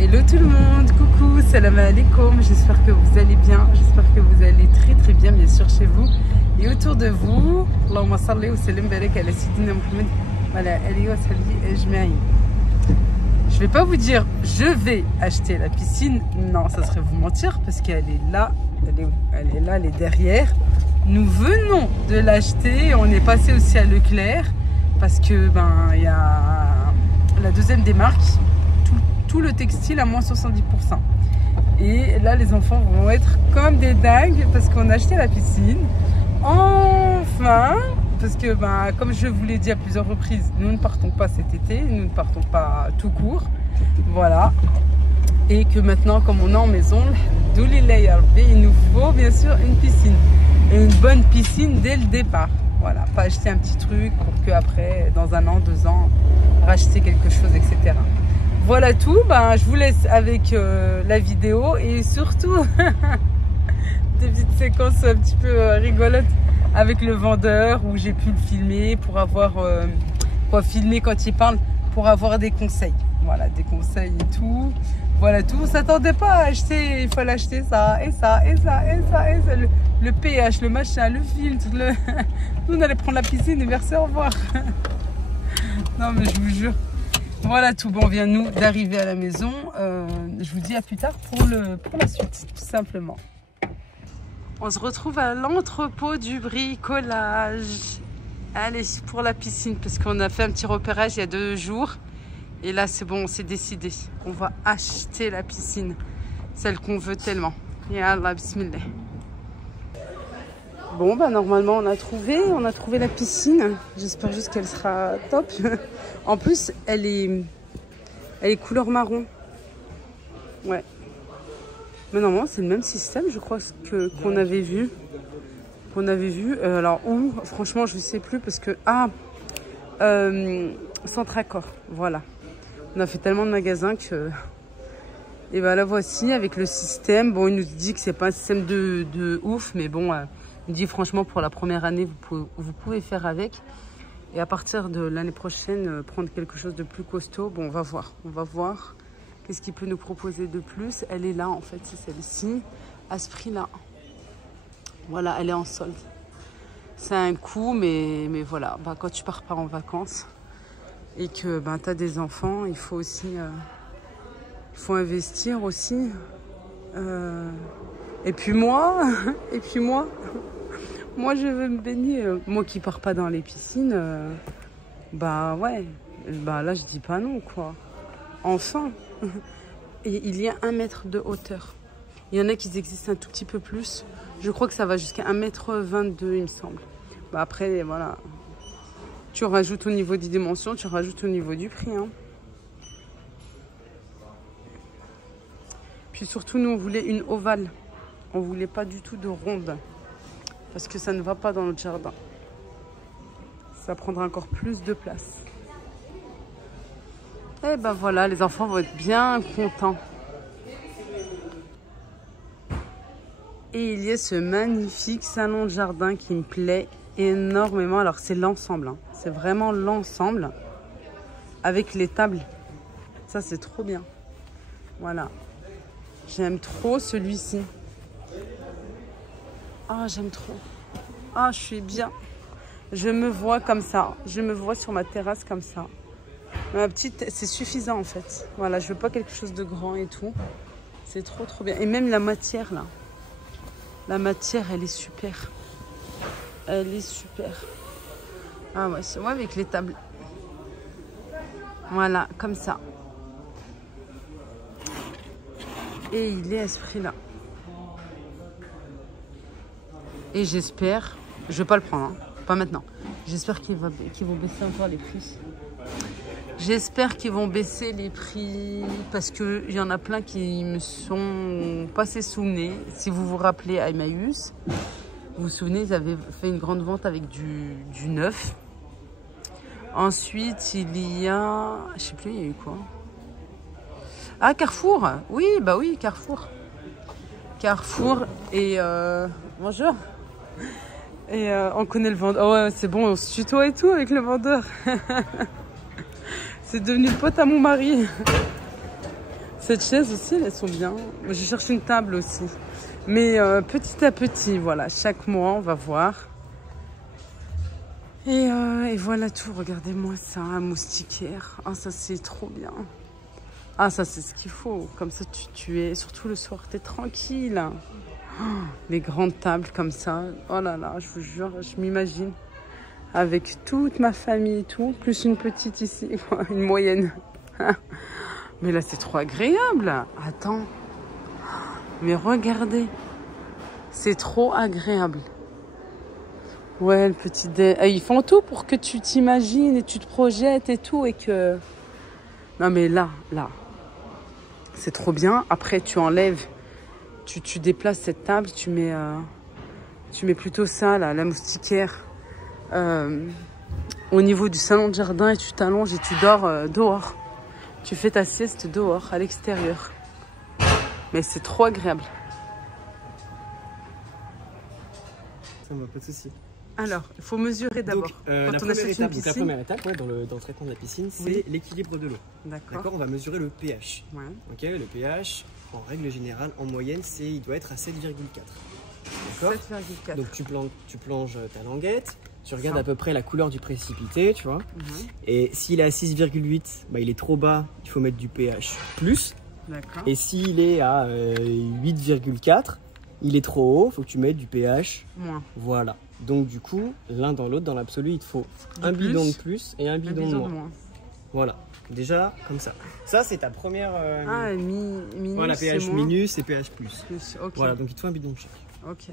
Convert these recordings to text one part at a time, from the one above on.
Hello tout le monde, coucou, salam alaikum, j'espère que vous allez bien, j'espère que vous allez très bien sûr chez vous et autour de vous. Allahumma salli wa sallim barik ala sayyidina Muhammad wa ala alihi wa sahbihi ajma'in. Je vais pas vous dire je vais acheter la piscine, non, ça serait vous mentir parce qu'elle est là, elle est derrière. Nous venons de l'acheter, on est passé aussi à Leclerc parce que il y a la deuxième des marques, tout le textile à moins 70%. Et là les enfants vont être comme des dingues parce qu'on a acheté la piscine. Enfin, parce que comme je vous l'ai dit à plusieurs reprises, nous ne partons pas cet été, nous ne partons pas tout court. Voilà. Et que maintenant, comme on est en maison, il nous faut bien sûr une piscine. Et une bonne piscine dès le départ. Voilà, pas acheter un petit truc pour qu'après, dans 1 an, 2 ans, racheter quelque chose, etc. Voilà tout, je vous laisse avec la vidéo et surtout des petites séquences un petit peu rigolotes avec le vendeur où j'ai pu le filmer pour avoir, filmer quand il parle pour avoir des conseils. Voilà, des conseils et tout. Voilà tout, on ne s'attendait pas à acheter, il fallait acheter ça et ça et ça et ça et ça, le pH, le machin, le filtre, nous on allait prendre la piscine et merci, au revoir. Non mais je vous jure, voilà tout, on vient nous d'arriver à la maison, je vous dis à plus tard pour la suite, tout simplement. On se retrouve à l'entrepôt du bricolage, allez, pour la piscine, parce qu'on a fait un petit repérage il y a 2 jours. Et là, c'est bon, on s'est décidé. On va acheter la piscine. Celle qu'on veut tellement. Ya Allah, bismillah. Bon, normalement, on a trouvé la piscine. J'espère juste qu'elle sera top. En plus, elle est couleur marron. Ouais. Mais normalement, c'est le même système, je crois, qu'on avait vu. Alors, où? Franchement, je ne sais plus parce que... Centracor, voilà. On a fait tellement de magasins que... Et la voici avec le système. Bon, il nous dit que c'est pas un système de ouf, mais bon, il dit franchement pour la première année, vous pouvez faire avec. Et à partir de l'année prochaine, prendre quelque chose de plus costaud. Bon, on va voir. On va voir qu'est-ce qu'il peut nous proposer de plus. Elle est là, en fait, c'est celle-ci, à ce prix-là. Voilà, elle est en solde. C'est un coût, mais voilà, quand tu pars pas en vacances et que tu as des enfants, il faut aussi faut investir aussi. Et puis moi, moi je veux me baigner. Moi qui pars pas dans les piscines, ouais, là je dis pas non quoi. Enfin, et il y a 1 mètre de hauteur. Il y en a qui existent un tout petit peu plus. Je crois que ça va jusqu'à 1,22 m, il me semble. Après, voilà. Tu rajoutes au niveau des dimensions, tu rajoutes au niveau du prix. Hein. Puis surtout, nous, on voulait une ovale. On voulait pas du tout de ronde. Parce que ça ne va pas dans notre jardin. Ça prendra encore plus de place. Et voilà, les enfants vont être bien contents. Et il y a ce magnifique salon de jardin qui me plaît énormément. Alors c'est l'ensemble, hein. C'est vraiment l'ensemble avec les tables. Ça c'est trop bien. Voilà. J'aime trop celui-ci. Ah, j'aime trop. Ah, je suis bien. Je me vois comme ça. Je me vois sur ma terrasse comme ça. Ma petite, c'est suffisant en fait. Voilà, je veux pas quelque chose de grand et tout. C'est trop bien. Et même la matière là. La matière, elle est super. Elle est super. Ah ouais, c'est ouais, avec les tables. Voilà, comme ça. Et il est à ce prix-là. Et j'espère... Je vais pas le prendre, hein, pas maintenant. J'espère qu'ils vont baisser encore les prix. J'espère qu'ils vont baisser les prix parce qu'il y en a plein qui me sont passés sous le nez. Si vous vous rappelez à Emmaüs, vous vous souvenez, ils avaient fait une grande vente avec du neuf. Ensuite, il y a... Je sais plus, il y a eu quoi? Ah, Carrefour. Oui, oui, Carrefour. Carrefour et... Bonjour. Et on connaît le vendeur. Oh ouais, c'est bon, on se tutoie et tout avec le vendeur. C'est devenu le pote à mon mari. Cette chaise aussi, elles sont bien. Moi, j'ai cherché une table aussi. Mais petit à petit, voilà. Chaque mois, on va voir. Et voilà tout. Regardez-moi ça, un moustiquaire. Ah, ça, c'est trop bien. Ah, ça, c'est ce qu'il faut. Comme ça, tu es... Surtout le soir, tu es tranquille. Oh, les grandes tables comme ça. Oh là là, je vous jure, je m'imagine. Avec toute ma famille et tout. Plus une petite ici. Une moyenne. Mais là, c'est trop agréable. Attends. Mais regardez. C'est trop agréable. Ouais, le petit dé... Ils font tout pour que tu t'imagines et tu te projettes et tout. Et que... Non, mais là. C'est trop bien. Après, tu enlèves. Tu déplaces cette table. Tu mets plutôt ça, là, la moustiquaire. Au niveau du salon de jardin. Et tu t'allonges et tu dors dehors. Tu fais ta sieste dehors, à l'extérieur. Mais c'est trop agréable. Ça me va, pas de souci. Alors, il faut mesurer d'abord. La première étape, ouais, dans le traitement de la piscine, c'est l'équilibre de l'eau. D'accord. On va mesurer le pH. Ouais. Ok, le pH, en règle générale, en moyenne, il doit être à 7,4. D'accord. 7,4. Donc tu plonges ta languette. Tu regardes à peu près la couleur du précipité, tu vois. Et s'il est à 6,8, bah, il est trop bas, il faut mettre du pH plus. D'accord. Et s'il est à 8,4, il est trop haut, il faut que tu mettes du pH moins. Voilà. Donc du coup, l'un dans l'autre, dans l'absolu, il te faut un bidon de plus et un bidon de moins. Voilà. Déjà, comme ça. Ça, c'est ta première... minus. Voilà, pH minus et pH plus. Okay. Voilà, donc il te faut un bidon de chaque. Ok.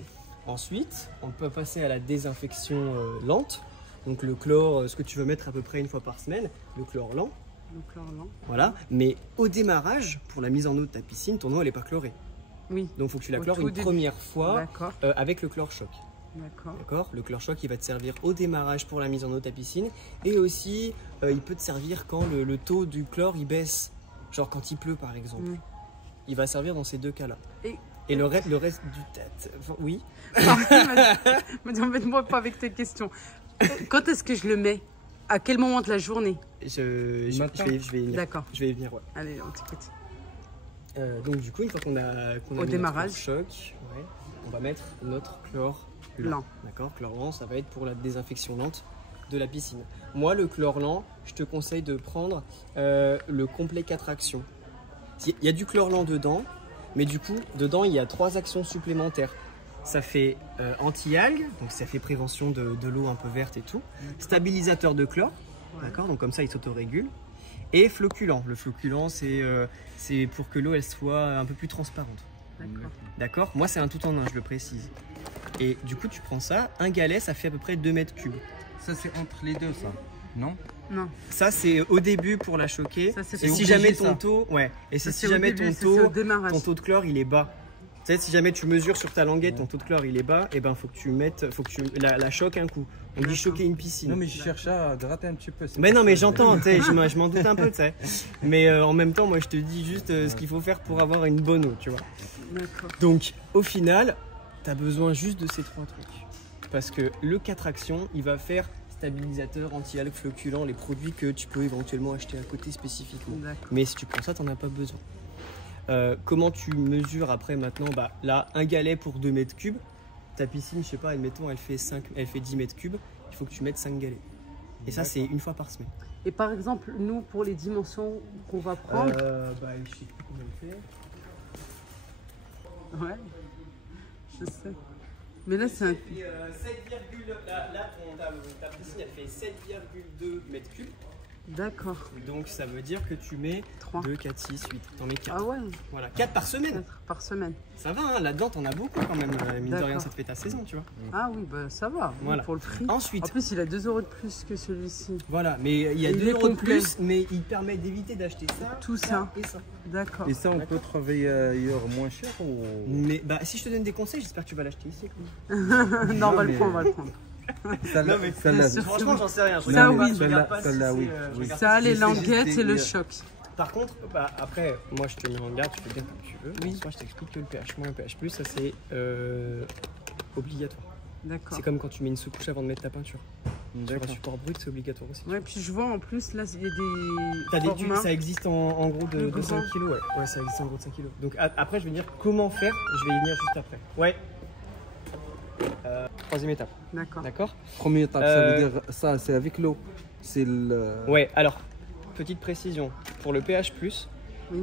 Ensuite, on peut passer à la désinfection lente. Donc le chlore, ce que tu veux mettre à peu près une fois par semaine, le chlore lent. Le chlore lent. Voilà. Mais au démarrage, pour la mise en eau de ta piscine, ton eau, elle n'est pas chlorée. Oui. Donc il faut que tu la chlores une première fois avec le chlore choc. D'accord. Le chlore choc, il va te servir au démarrage pour la mise en eau de ta piscine. Et aussi, il peut te servir quand le taux du chlore, il baisse. Genre quand il pleut, par exemple. Il va servir dans ces deux cas-là. Et le reste du tête, enfin, oui. Embête-moi pas avec tes questions. Quand est-ce que je le mets? À quel moment de la journée? Je vais y venir. D'accord. Je vais y venir, ouais. Allez, on t'écoute. Donc du coup, une fois qu'on a au démarrage notre choc, on va mettre notre chlore lent. D'accord. Chlore lent, ça va être pour la désinfection lente de la piscine. Moi, le chlore lent, je te conseille de prendre le complet 4 actions. Il y a du chlore lent dedans. Mais du coup, dedans, il y a 3 actions supplémentaires. Ça fait anti-algues, donc ça fait prévention de l'eau un peu verte et tout. Stabilisateur de chlore, d'accord, donc comme ça, il s'autorégule. Et floculant. Le floculant, c'est pour que l'eau, elle soit un peu plus transparente. D'accord. Moi, c'est un tout en un, je le précise. Et du coup, tu prends ça, un galet, ça fait à peu près 2 mètres cubes. Ça, c'est entre les deux, ça, non? Non. Ça, c'est au début pour la choquer. Ça, et si jamais ton taux, si jamais ton taux de chlore il est bas. Tu sais, si jamais tu mesures sur ta languette, ton taux de chlore il est bas, et ben faut que tu la choques un coup. On dit choquer une piscine. Non mais je cherche à gratter un petit peu. Mais non mais j'entends, tu sais, je m'en doute un peu, tu sais. Mais en même temps, moi je te dis juste ce qu'il faut faire pour avoir une bonne eau, tu vois. Donc au final, tu as besoin juste de ces 3 trucs. Parce que le 4 actions, il va faire stabilisateur, anti-algues, floculant, les produits que tu peux éventuellement acheter à côté spécifiquement. Mais si tu prends ça, tu n'en as pas besoin. Comment tu mesures après maintenant? Bah, là, un galet pour 2 mètres cubes. Ta piscine, je sais pas, admettons, elle fait 10 mètres cubes. Il faut que tu mettes 5 galets. Et ça, c'est une fois par semaine. Et par exemple, nous, pour les dimensions qu'on va prendre... je sais plus combien elle fait. Ouais, je sais. Mais là, c'est un... ta piscine, elle fait 7,2 mètres cubes. D'accord. Donc, ça veut dire que tu mets 3, 2, 4, 6, 8. T'en mets 4. Ah ouais. Voilà, 4 par semaine. 4 par semaine. Ça va, hein, là-dedans, t'en as beaucoup quand même. Mine de rien, ça te fait ta saison, tu vois. Ah oui, bah ça va. Voilà. Pour le prix. Ensuite. En plus, il a 2 € de plus que celui-ci. Voilà, mais il y a 2 € de plus, mais il permet d'éviter d'acheter ça. Tout ça. Et ça. D'accord. Et ça, on peut travailler ailleurs moins cher ou... Mais bah, si je te donne des conseils, j'espère que tu vas l'acheter ici. Non, on va le prendre, franchement, j'en sais rien. Ça, les languettes et le choc. Par contre, après, moi je te mets en garde, tu peux dire comme tu veux. Oui. Moi je t'explique que le pH moins et le pH plus, ça c'est obligatoire. D'accord. C'est comme quand tu mets une sous-couche avant de mettre ta peinture. Sur un support brut, c'est obligatoire aussi. Ouais, puis je vois en plus, là, il y a des. Ça existe en gros de 5 kg, ouais. Ouais, ça existe en gros de 5 kg. Donc après, je vais dire comment faire, je vais y venir juste après. Ouais. Troisième étape. D'accord. Première étape, ça veut dire ça, c'est avec l'eau. C'est le. Ouais, alors, petite précision. Pour le pH,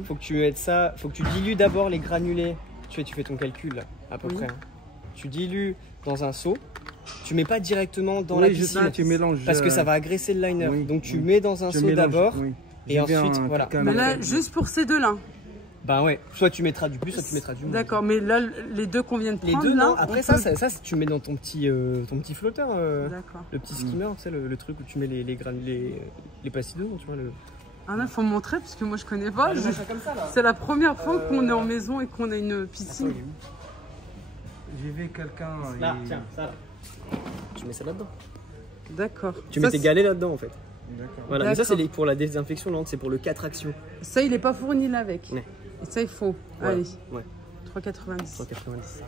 faut que tu mettes ça, faut que tu dilues d'abord les granulés. Tu fais ton calcul là, à peu près. Hein. Tu dilues dans un seau. Tu mets pas directement dans la piscine. Ça, tu mélanges, parce que ça va agresser le liner. Donc tu mets dans un seau d'abord. Et ensuite, voilà. Mais là, juste pour ces deux-là. Bah ouais, soit tu mettras du plus, soit tu mettras du moins. D'accord, mais là, les deux qu'on vient de prendre, les deux, là, non. Après ça, tu mets dans ton petit flotteur, le petit skimmer, tu sais, le truc où tu mets les pastilles d'eau, tu vois. Ah là, faut me montrer parce que moi je connais pas. C'est la première fois qu'on est en maison et qu'on a une piscine. J'ai vu quelqu'un. Là, tiens, ça là. Tu mets ça là-dedans. D'accord. Tu mets tes galets là-dedans en fait. D'accord. Voilà, mais ça c'est pour la désinfection lente, c'est pour le 4 actions. Ça, il est pas fourni là avec. Ouais. Et ça, il faut. Ouais. Allez. Ouais. 3,90. 3,90.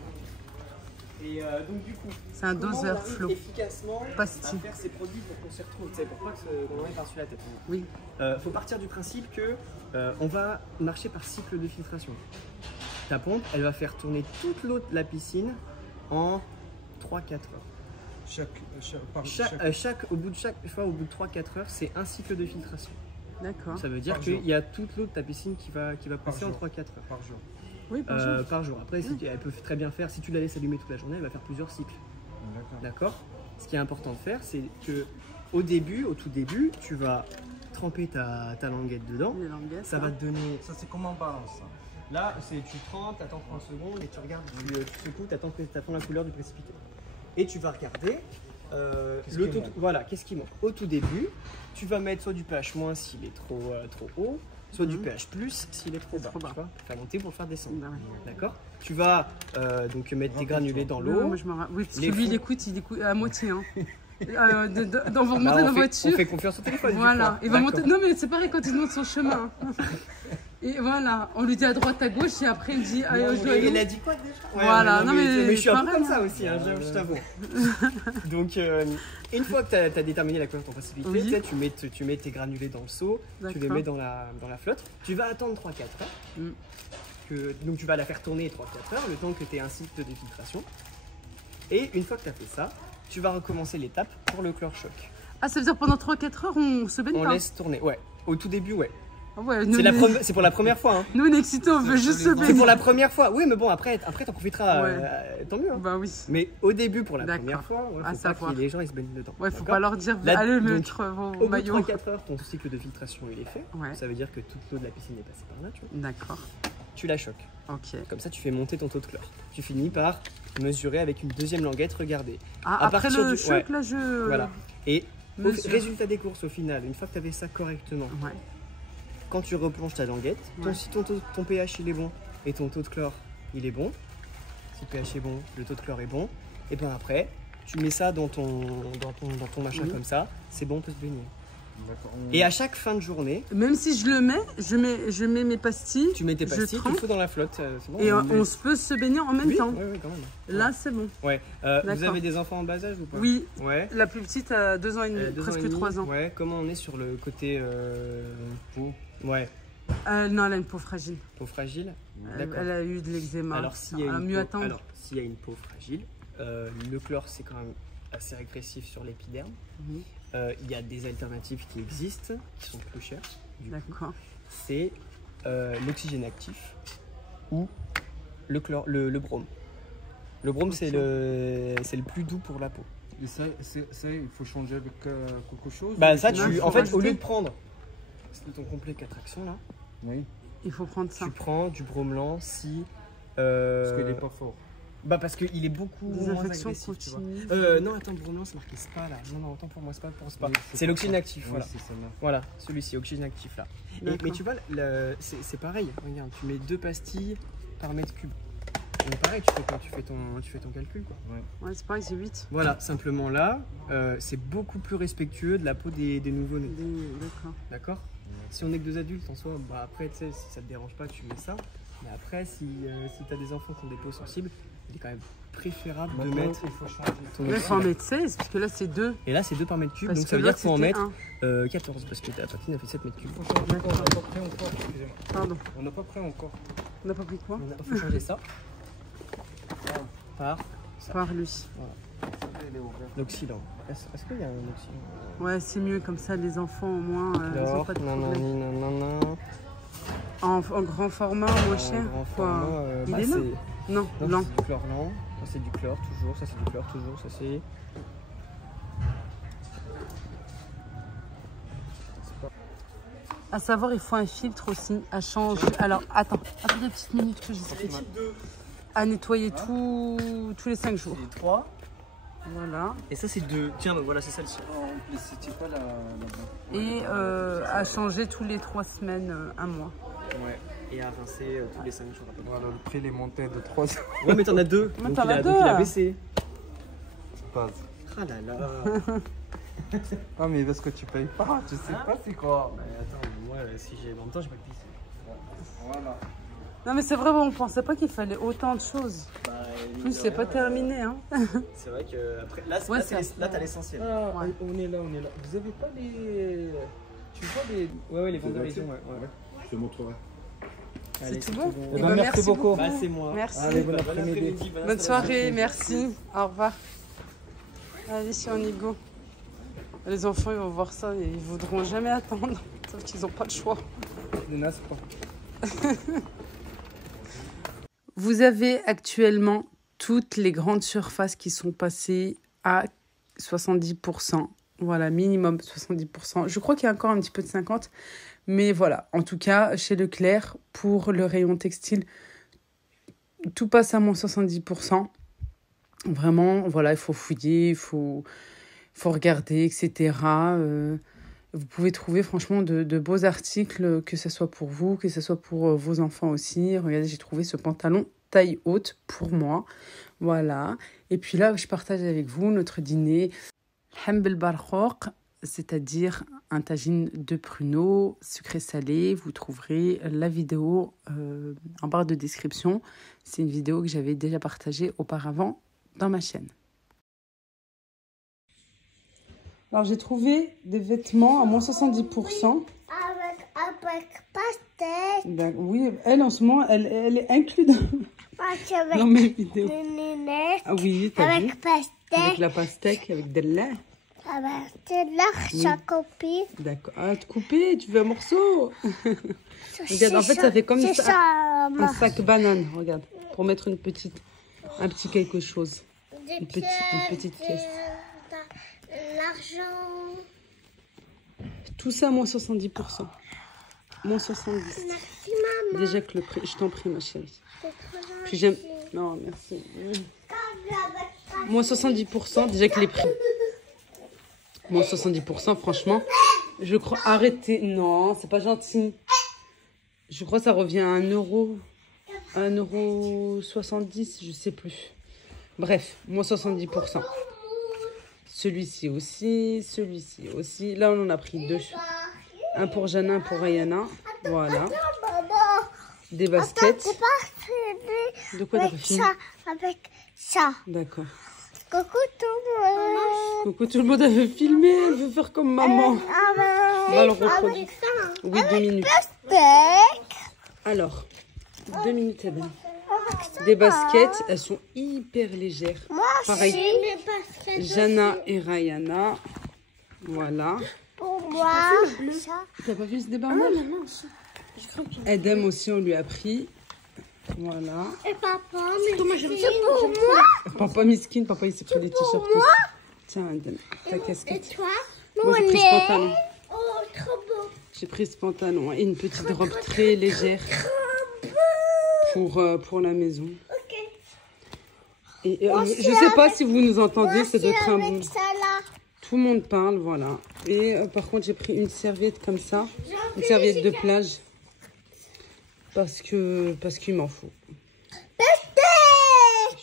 Et donc du coup, c'est un doseur flot. Efficacement à faire ces produits pour qu'on s'y retrouve, pour pas qu'on en ait par-dessus la tête. Oui. Faut partir du principe que on va marcher par cycle de filtration. Ta pompe, elle va faire tourner toute l'eau de la piscine en 3-4 heures. Au bout de chaque fois, au bout de 3-4 heures, c'est un cycle de filtration. D'accord. Ça veut dire qu'il y a toute l'eau de ta piscine qui va passer en 3-4 heures. Par jour. Oui, par jour. Après, elle peut très bien faire, si tu la laisses allumer toute la journée, elle va faire plusieurs cycles. D'accord. Ce qui est important de faire, c'est que au tout début, tu vas tremper ta languette dedans. Ça va te donner. Ça, c'est comment on balance ça? Là, tu trempes, tu attends 30 secondes et tu regardes, tu secoues, tu attends la couleur du précipité. Et tu vas regarder qu'est-ce qui manque. Au tout début, tu vas mettre soit du pH- s'il est trop haut, soit du pH+ s'il est trop bas. Tu vas faire monter pour le faire descendre. D'accord. Tu vas donc mettre tes granulés dans l'eau. Oui, parce que lui, il écoute à moitié. Hein. On va remonter dans la voiture. On fait confiance au téléphone. Voilà. Il va monter. Non, mais c'est pareil quand il monte son chemin. Et voilà, on lui dit à droite, à gauche, et après il dit. Il a dit quoi déjà? Voilà, non, mais je suis un peu comme ça aussi, hein, je t'avoue. Donc, une fois que tu as déterminé la couleur de ton précipité, tu mets tes granulés dans le seau, tu les mets dans la flotte. Tu vas attendre 3-4 heures. Donc, tu vas la faire tourner 3-4 heures, le temps que tu aies un cycle de filtration. Et une fois que tu as fait ça, tu vas recommencer l'étape pour le chlore choc. Ah, ça veut dire pendant 3-4 heures, on se baigne pas? On laisse tourner, ouais. Au tout début, ouais. Ouais, c'est pour la première fois. Hein. Nous, on est excités, on veut juste se baigner. C'est pour la première fois. Oui, mais bon, après t'en profiteras, tant mieux. Hein. Bah oui. Mais au début, pour la première fois, faut pas que les gens ils se baignent dedans. Ouais, faut pas leur dire, allez mettre vos maillots. Au bout de 3-4 heures, ton cycle de filtration il est fait. Ouais. Ça veut dire que toute l'eau de la piscine est passée par là, tu vois. D'accord. Tu la choques. Ok. Comme ça, tu fais monter ton taux de chlore. Tu finis par mesurer avec une deuxième languette, regarder. Ah, après le choc, là, Voilà. Et résultat des courses, au final, une fois que tu avais ça correctement, quand tu replonges ta languette, si ton pH il est bon et ton taux de chlore il est bon, si le pH est bon, le taux de chlore est bon, et bien après, tu mets ça dans ton machin comme ça, c'est bon, on peut se baigner. Et à chaque fin de journée, même si je le mets, je mets mes pastilles. Tu mets tes pastilles, tu le fous dans la flotte. Bon, et on peut se baigner en même temps. Oui, quand même. Là, c'est bon. Ouais. Vous avez des enfants en bas âge ou pas? Oui. Ouais. La plus petite a 2 ans et demi, presque 3 ans. Ouais. Comment on est sur le côté peau? Ouais. Non, elle a une peau fragile. Peau fragile? Elle a eu de l'eczéma. Alors, s'il y a une peau fragile, le chlore, c'est quand même assez agressif sur l'épiderme. Il y a des alternatives qui existent, qui sont plus chères. D'accord. C'est l'oxygène actif ou le brome. Le brome, c'est le plus doux pour la peau. Et ça, il faut changer avec quelque chose? Bah ça, en fait, au lieu de prendre ton complet 4 actions là, il faut prendre ça. Tu prends du bromelan si... Parce qu'il n'est pas fort. Bah parce qu'il est beaucoup moins agressif, tu vois. Non, attends, bromelan, c'est marqué SPA là. Non, attends, pour moi, SPA, pour SPA. C'est l'oxygène actif, voilà. Voilà, celui-ci, oxygène actif là. Mais tu vois, c'est pareil. Regarde, tu mets 2 pastilles par mètre cube. Donc pareil, tu fais ton calcul, quoi. Ouais, c'est pareil, c'est 8. Voilà, simplement là, c'est beaucoup plus respectueux de la peau des nouveau-nés. D'accord. Si on est que 2 adultes en soi, bah après, tu sais, si ça te dérange pas, tu mets ça. Mais après, si tu as des enfants qui ont des peaux sensibles, il est quand même préférable de mettre. Il faut changer. Il faut en mettre 16, puisque là c'est 2. Et là c'est 2 par mètre cube, donc ça veut dire qu'il faut en mettre 14, parce que ta patine a fait 7 mètres cubes. On n'a pas pris encore, excusez-moi. Pardon. On n'a pas pris encore. On n'a pas pris quoi? Il faut changer ça. Par lui. Voilà. L'oxydant. Est-ce qu'il y a un oxydant? Ouais, c'est mieux comme ça, les enfants au moins. Ils ont pas de problème. En grand format, moins cher. Il est là? Non, lent. C'est du chlore lent. Ça c'est du chlore toujours. Ça c'est du chlore toujours. Ça c'est. À savoir, il faut un filtre aussi à changer. Alors, attends 2 petites minutes que j'explique. À nettoyer tous les 5 jours. C'est 3. Voilà. Et ça c'est 2. Tiens, voilà, c'est celle-ci. Pas la... Et à changer tous les 3 semaines, 1 mois. Ouais. Et à rincer tous les 5 jours. Voilà, le prix il est monté de 3. Ouais, mais t'en as 2. Mais donc il a baissé. Pas. Ah là là. Ah mais parce que tu payes pas, tu sais pas c'est quoi. Mais attends, moi si j'ai en même temps je vais le pisser. Voilà. Non mais c'est vrai, on pensait pas qu'il fallait autant de choses. Bah, plus c'est pas terminé hein. C'est vrai que après là t'as l'essentiel. Ah, ouais. On est là. Vous avez pas les... Tu vois les... Ouais, les vendeurs ils ont, ouais. Je te montrerai. C'est tout bon. Eh ben, merci beaucoup. Bah, c'est moi. Merci. Allez, bon après-midi. Bonne soirée, merci. Au revoir. Allez, si on y go. Les enfants, ils vont voir ça et ils voudront jamais attendre. Sauf qu'ils n'ont pas le choix. Les nasses pas. Vous avez actuellement toutes les grandes surfaces qui sont passées à 70%. Voilà, minimum 70%. Je crois qu'il y a encore un petit peu de 50%. Mais voilà, en tout cas, chez Leclerc, pour le rayon textile, tout passe à moins 70%. Vraiment, voilà, il faut fouiller, il faut regarder, etc. Vous pouvez trouver franchement de beaux articles, que ce soit pour vous, que ce soit pour vos enfants aussi. Regardez, j'ai trouvé ce pantalon taille haute pour moi. Voilà. Et puis là, je partage avec vous notre dîner. Hambel barkhok, c'est-à-dire un tagine de pruneaux sucré-salé. Vous trouverez la vidéo en barre de description. C'est une vidéo que j'avais déjà partagée auparavant dans ma chaîne. Alors, j'ai trouvé des vêtements à moins 70%. Avec pastèque. Oui, elle, en ce moment, elle est inclue dans mes vidéos. Ah oui, t'as vu. Avec pastèque. Avec la pastèque, avec de lait. Avec de lait, ça coupé. D'accord. Ah, te couper, tu veux un morceau. Regarde, en fait, ça fait comme ça, un sac banane, regarde. Pour mettre un petit quelque chose. Une petite pièce. L'argent. Tout ça, moins 70%. Moins 70%. Merci, maman. Déjà que le prix, je t'en prie, ma chérie. Puis j'aime. Non, merci. Moins 70%, déjà que les prix. Moins 70%, franchement. Je crois. Arrêtez. Non, c'est pas gentil. Je crois que ça revient à 1 euro. 1,70 €, je sais plus. Bref, moins 70%. Celui-ci aussi. Là, on en a pris 2. Un pour Jana, un pour Ayana. Voilà. Des baskets. De quoi t'as fini? Avec ça. D'accord. Coucou tout le monde. Coucou tout le monde, elle veut filmer, elle veut faire comme maman. On va le reproduire. Oui, 2 minutes. Alors, 2 minutes, elle des baskets, elles sont hyper légères. Moi pareil. aussi. Jana et Rayana. Voilà. Pour moi. T'as pas vu ce débardage? Non. Edem aussi, on lui a pris. Voilà. Et papa, mais c'est pour moi. Papa miskin, papa il s'est pris des t-shirts aussi. Tiens, Edem, ta casquette. Et toi? Moi j'ai pris ce pantalon. Oh, trop beau. J'ai pris ce pantalon et une petite robe très légère pour la maison. Ok. Et je sais pas si vous nous entendez, c'est de train bon. Ça, tout le monde parle, voilà. Et par contre, j'ai pris une serviette comme ça, une serviette de plage, parce qu'il m'en faut.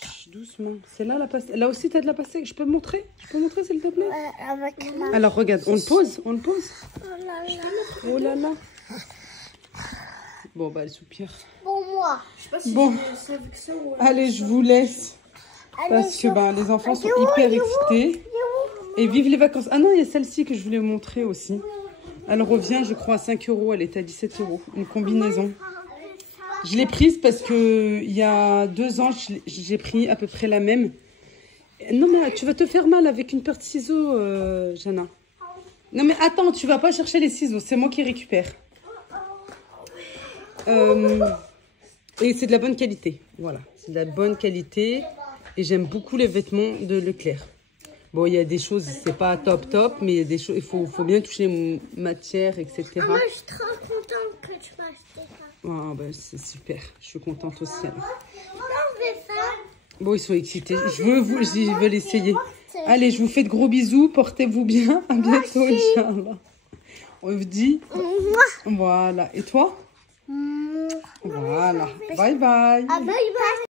Chut, doucement. C'est là la pastèque. Là aussi, t'as de la pastèque. Je peux montrer? S'il te plaît? avec la... Alors regarde, on le pose. Oh là là. Oh là là. Bon bah, elle soupire. Pour moi. moi. Bon, allez, je vous laisse. Parce que les enfants sont hyper excités. Et vive les vacances. Ah non, il y a celle-ci que je voulais vous montrer aussi. Elle revient, je crois, à 5 €. Elle est à 17 €. Une combinaison. Je l'ai prise parce que il y a 2 ans, j'ai pris à peu près la même. Non, mais tu vas te faire mal avec une paire de ciseaux, Jana. Non, mais attends, tu vas pas chercher les ciseaux. C'est moi qui récupère. Et c'est de la bonne qualité. Voilà, c'est de la bonne qualité. Et j'aime beaucoup les vêtements de Leclerc. Bon, il y a des choses, c'est pas top, mais il y a des choses, il faut bien toucher les matières, etc. Moi, je suis trop contente que tu m'as acheté ça. Oh, c'est super. Je suis contente aussi. Alors. On fait ça. Bon, ils sont excités. Je veux l'essayer. Allez, je vous fais de gros bisous. Portez-vous bien. À bientôt, Inch'Allah. On vous dit. Voilà. Et toi? Voilà. Bye bye. Bye bye.